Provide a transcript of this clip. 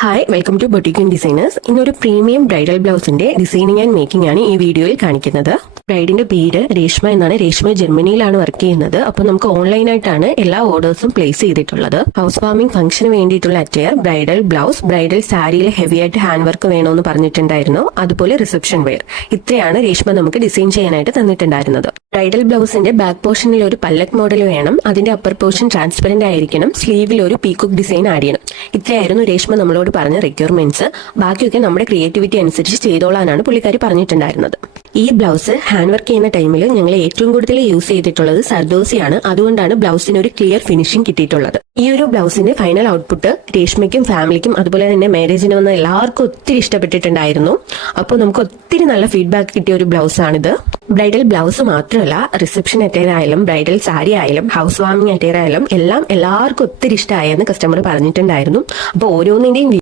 Hi, welcome to boutique and designers. ഇന്നൊരു premium bridal ബ്ലൗസിന്റെ designing and making ആണ് ഈ വീഡിയോയിൽ കാണിക്കുന്നത്. ബ്രൈഡിന്റെ പേര് രേഷ്മ എന്നാണ്. രേഷ്മ ജർമ്മനിയിലാണ് വർക്ക് ചെയ്യുന്നത്. അപ്പോൾ നമുക്ക് ഓൺലൈനായിട്ടാണ് എല്ലാ ഓർഡേഴ്സും പ്ലേസ് ചെയ്തിട്ടുള്ളത്. ഹൗസ് വാമിംഗ് ഫംഗ്ഷന് വേണ്ടിയിട്ടുള്ള അറ്റയർ, ബ്രൈഡൽ ബ്ലൗസ്, ബ്രൈഡൽ സാരിയിൽ ഹെവി ആയിട്ട് ഹാൻഡ് വർക്ക് വേണമെന്ന് പറഞ്ഞിട്ടുണ്ടായിരുന്നു. അതുപോലെ റിസപ്ഷൻ വെയർ. ഇത്രയാണ് രേഷ്മ നമുക്ക് ഡിസൈൻ ചെയ്യാനായിട്ട് തന്നിട്ടുണ്ടായിരുന്നത്. ബ്രൈഡൽ ബ്ലൗസിന്റെ ബാക്ക് പോർഷനിൽ ഒരു പല്ലക് മോഡൽ വേണം. അതിന്റെ അപ്പർ പോർഷൻ ട്രാൻസ്പെറന്റ് ആയിരിക്കണം. സ്ലീവിൽ ഒരു പീകോക്ക് ഡിസൈൻ ആഡ് ചെയ്യണം. ഇത്രയായിരുന്നു രേഷ്മ നമ്മളോട് പറഞ്ഞ റിക്വയർമെന്റ്സ്. ബാക്കിയൊക്കെ നമ്മുടെ ക്രിയേറ്റിവിറ്റി അനുസരിച്ച് ചെയ്തോളാനാണ് പുള്ളിക്കാരി പറഞ്ഞിട്ടുണ്ടായിരുന്നത്. ഈ ബ്ലൗസ് ഹാൻഡ് വർക്ക് ചെയ്യുന്ന ടൈമിൽ ഞങ്ങൾ ഏറ്റവും കൂടുതൽ യൂസ് ചെയ്തിട്ടുള്ളത് സർദോസിയാണ്. അതുകൊണ്ടാണ് ബ്ലൗസിന് ഒരു ക്ലിയർ ഫിനിഷിംഗ് കിട്ടിയിട്ടുള്ളത്. ഈ ഒരു ബ്ലൗസിന്റെ ഫൈനൽ ഔട്ട്പുട്ട് രേഷ്മയ്ക്കും ഫാമിലിക്കും അതുപോലെ തന്നെ മാരേജിന് വന്ന എല്ലാവർക്കും ഒത്തിരി ഇഷ്ടപ്പെട്ടിട്ടുണ്ടായിരുന്നു. അപ്പോൾ നമുക്ക് ഒത്തിരി നല്ല ഫീഡ്ബാക്ക് കിട്ടിയ ഒരു ബ്ലൗസ് ആണിത്. ബ്രൈഡൽ ബ്ലൗസ് മാത്രമല്ല, റിസപ്ഷൻ അറ്റയർ ആയാലും ബ്രൈഡൽ സാരി ആയാലും ഹൗസ് വാമിംഗ് അറ്റയർ ആയാലും എല്ലാം എല്ലാവർക്കും ഒത്തിരി ഇഷ്ടമായെന്ന് കസ്റ്റമർ പറഞ്ഞിട്ടുണ്ടായിരുന്നു. അപ്പോൾ ഓരോന്നിന്റെയും